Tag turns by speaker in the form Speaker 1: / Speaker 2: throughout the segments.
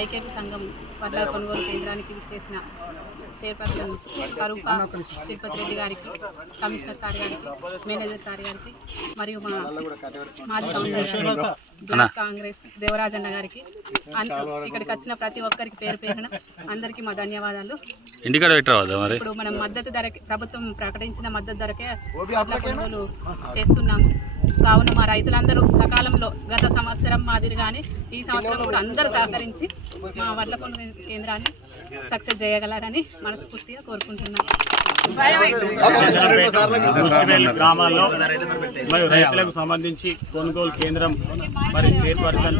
Speaker 1: IKP సంఘం వడ్ల కొనుగోలు కేంద్రానికి విచ్చేసిన చైర్పర్సన్ స్వరూప తిరుపతి రెడ్డి గారికి కమిషనర్ సార్ గారికి మేనేజర్ సార్ గారికి మరియు మా మాజీ కౌన్సిలర్ బ్లాక్ కాంగ్రెస్ దేవరాజన్న గారికి. ఇక్కడికి వచ్చిన ప్రతి ఒక్కరికి పేరు పేరున అందరికీ మా ధన్యవాదాలు.
Speaker 2: ఇంటికాడ పెట్టరావద్దా మరి?
Speaker 1: ఇప్పుడు మనం మద్దతు ధరకి ప్రభుత్వం ప్రకటించిన మద్దతు ధరకే కొనుగోలు చేస్తున్నాము. కావున మా రైతులందరూ సకాలంలో గత సంవత్సరం మాదిరిగానే ఈ సంవత్సరం కూడా అందరూ సహకరించి మా వడ్ల కొనుగోలు కేంద్రాన్ని సక్సెస్ చేయగలరని మనస్ఫూర్తిగా కోరుకుంటున్నాను
Speaker 3: ముష్టివేలు గ్రామాల్లో మరి రైతులకు సంబంధించి కొనుగోలు కేంద్రం మరి చైర్పర్సన్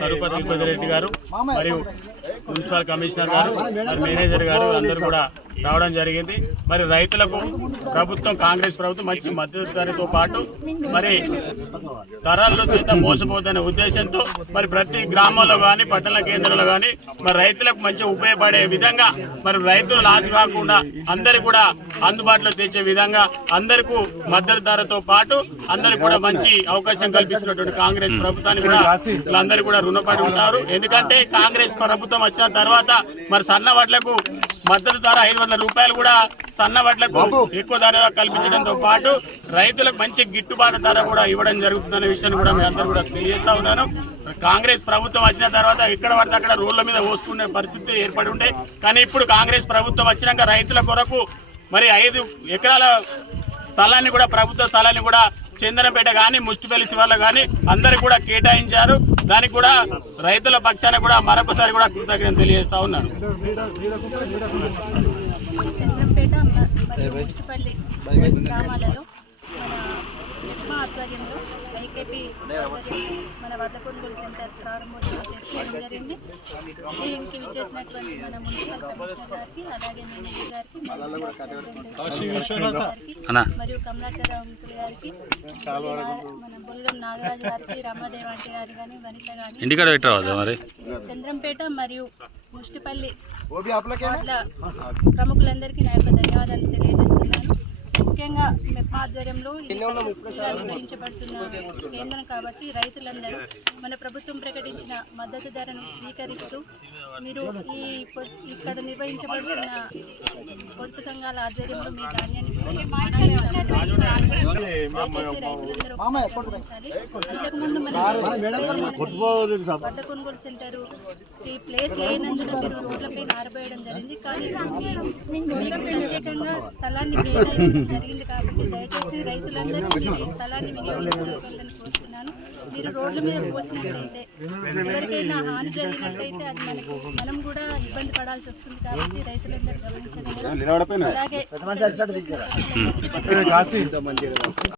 Speaker 3: తిరుపతి రెడ్డి గారు మరియు మున్సిపల్ కమిషనర్ గారు మరి మేనేజర్ గారు అందరూ కూడా రావడం జరిగింది. మరి రైతులకు ప్రభుత్వం కాంగ్రెస్ ప్రభుత్వం మంచి మద్దతు ధరతో పాటు మరి ధరల్లో చేత మోసపోతున్న ఉద్దేశంతో మరి ప్రతి గ్రామంలో కానీ పట్టణ కేంద్రంలో కానీ మరి రైతులకు మంచి ఉపయోగపడే విధంగా మరి రైతులు లాస్ కాకుండా అందరు కూడా అందుబాటులో తెచ్చే విధంగా అందరికీ మద్దతు ధరతో పాటు అందరికి కూడా మంచి అవకాశం కల్పిస్తున్నటువంటి కాంగ్రెస్ ప్రభుత్వాన్ని కూడా వీళ్ళందరూ కూడా రుణపడి ఉంటారు. ఎందుకంటే కాంగ్రెస్ ప్రభుత్వం వచ్చిన తర్వాత మరి సన్న వడ్లకు మద్దతు ధర ఐదు వందల రూపాయలు కూడా సన్న వడ్లకు ఎక్కువ ధర కల్పించడంతో పాటు రైతులకు మంచి గిట్టుబాటు ధర కూడా ఇవ్వడం జరుగుతుందనే విషయాన్ని కూడా మీ అందరూ కూడా తెలియజేస్తా ఉన్నాను. కాంగ్రెస్ ప్రభుత్వం వచ్చిన తర్వాత ఎక్కడ పడితే అక్కడ రోడ్ల మీద పోసుకునే పరిస్థితి ఏర్పడి ఉండే. కానీ ఇప్పుడు కాంగ్రెస్ ప్రభుత్వం వచ్చినాక రైతుల కొరకు మరి ఐదు ఎకరాల స్థలాన్ని కూడా ప్రభుత్వ స్థలాన్ని కూడా చందనపేట కానీ ముష్టిపల్లి శివార్లు కానీ అందరికి కూడా కేటాయించారు. దానికి కూడా రైతుల పక్షాన కూడా మరొకసారి కూడా కృతజ్ఞత తెలియజేస్తా ఉన్నాను.
Speaker 4: ముట్టుపల్లి గ్రామాలలో నిర్మా ఆధ్వర్యంలో ఐకేపీ మన వద్ద కొనుగోలు సెంటర్ ప్రారంభోత్సవం చేసుకోవడం జరిగింది. దీనికి విచ్చేసినటువంటి మన మున్సిపల్ కమిషనర్ గారికి అలాగే మేనేజర్ గారికి మరియు కమలాకర్ అంకుల్ గారికి మన బుల్లం నాగరాజు గారికి రమాదేవి ఆంటీ గారి కానీ వనిత
Speaker 2: మరి?
Speaker 4: చంద్రంపేట మరియు ముష్టిపల్లి ప్రముఖులందరికీ నా యొక్క ధన్యవాదాలు తెలియజేస్తున్నాను. ఆధ్వర్యంలో నిర్వహించబడుతున్న కేంద్రం కాబట్టి రైతులందరూ మన ప్రభుత్వం ప్రకటించిన మద్దతు ధరను స్వీకరిస్తూ మీరు ఈ ఇక్కడ నిర్వహించబడుతున్న పొదుపు సంఘాల ఆధ్వర్యంలో మీ ధాన్యాన్ని దయచేసి రైతులందరూ సహకరించాలి. ఇంతకుముందు మన వడ్ల కొనుగోలు సెంటర్ ఈ ప్లేస్ లేనందున మీరు రోడ్లపై నారబోయడం జరిగింది కానీ మీకు ప్రత్యేకంగా స్థలాన్ని జరిగింది కాబట్టి దయచేసి రైతులందరూ మీరు ఈ స్థలాన్ని వినియోగించుకోవాలని కోరుతున్నాను. మీరు రోడ్ల మీద పోసినట్లయితే ఎవరికైనా హాని జరిగినట్లయితే అది మనకు మనం కూడా ఇబ్బంది పడాల్సి వస్తుంది కాబట్టి రైతులందరూ గమనించగలరు అలాగే